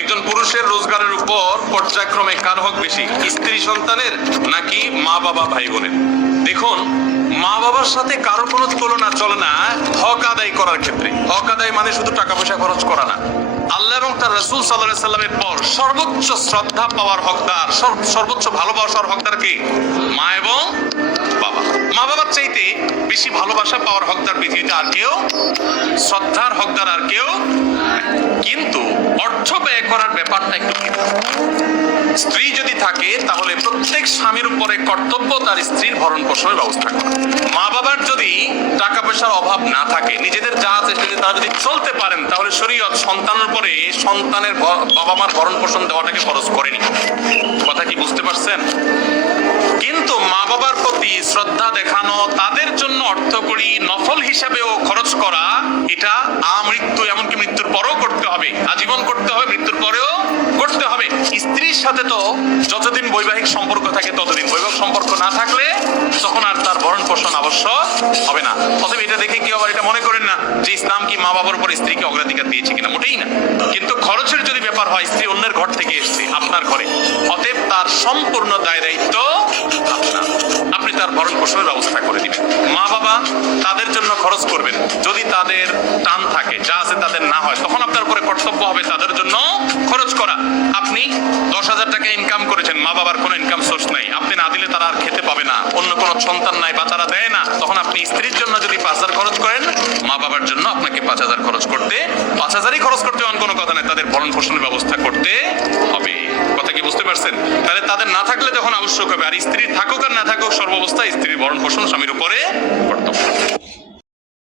একজন পুরুষের রোজগারের উপর পর্যায়ক্রমে কার হক বেশি, স্ত্রী সন্তানের নাকি মা বাবা ভাই বোনের? দেখুন, মা বাবার সাথে কারো কোনো তুলনা চলে না হক আদায় করার ক্ষেত্রে। হক আদায় মানে শুধু টাকা পয়সা খরচ করা না। আল্লাহ এবং তার রাসূল সাল্লাল্লাহু আলাইহি সাল্লামের পর সর্বোচ্চ শ্রদ্ধা পাওয়ার হকদার, সর্বোচ্চ ভালোবাসার হকদার কে? মা এবং বাবা। মা বাবার চাইতে বেশি ভালোবাসা পাওয়ার হকদার পৃথিবীতে আর কেউ, শ্রদ্ধার হকদার আর কেউ। কিন্তু অর্থ ব্যয় করার ব্যাপারটা একটু ভিন্ন। স্ত্রী যদি থাকে তাহলে প্রত্যেক স্বামীর উপরে কর্তব্য তার স্ত্রীর ভরণ পোষণের ব্যবস্থা করা। মা বাবার যদি টাকা পয়সার অভাব না থাকে, নিজেদের যা আছে তারা যদি চলতে পারেন, তাহলে শরীয়ত সন্তানের উপরে সন্তানের বাবা মার ভরণ পোষণ দেওয়াটাকে ফরজ করেনি। কথা কি বুঝতে পারছেন? কিন্তু মা বাবার প্রতি শ্রদ্ধা দেখানো, তাদের জন্য অর্থ করি নফল হিসাবেও খরচ করা, এটা আমৃত্যু, এমনকি মৃত্যুর পরেও করতে হবে, আজীবন করতে হবে, মৃত্যুর পরেও করতে হবে। স্ত্রীর সাথে তো যতদিন বৈবাহিক সম্পর্ক থাকে ততদিন, বৈবাহিক সম্পর্ক না থাকলে তখন আর তার ভরণ পোষণ আবশ্যক হবে না। অতএব এটা দেখে কেউ আবার এটা মনে করেন না যে ইসলাম কি মা বাবার উপর স্ত্রীকে অগ্রাধিকার দিয়েছে কিনা, মোটেই না। কিন্তু খরচের যদি ব্যাপার হয়, স্ত্রী অন্যের ঘর থেকে এসেছে আপনার ঘরে, অতএব তার সম্পূর্ণ দায় দায়িত্ব আপনার, আপনি তার ভরণ পোষণের ব্যবস্থা করে দিবেন। মা বাবা তাদের জন্য খরচ করবেন, যদি তাদের টান থাকে, যা আছে তাদের না হয়, তখন আপনার উপরে কর্তব্য হবে তাদের জন্য খরচ করা। আপনি 10,000 টাকা ইনকাম করেছেন, মা বাবার কোনো ইনকাম সোর্স নাই, আপনি না দিলে তারা আর খেতে পাবে না, অন্য কোনো সন্তান নাই বা তারা দেয় না, তখন আপনি স্ত্রীর জন্য যদি 5,000 খরচ করেন, মা বাবার জন্য আপনাকে 5,000 খরচ করতে, 5,000ই খরচ করতে এমন কোনো কথা নাই, তাদের ভরণ পোষণের ব্যবস্থা করতে হবে। কথা কি বুঝতে পারছেন? তাহলে তাদের না থাকলে তখন আবশ্যক হবে, আর স্ত্রী থাকুক আর না থাকুক, সর্বাবস্থায় স্ত্রীর ভরণ পোষণ স্বামীর উপরে কর্তব্য।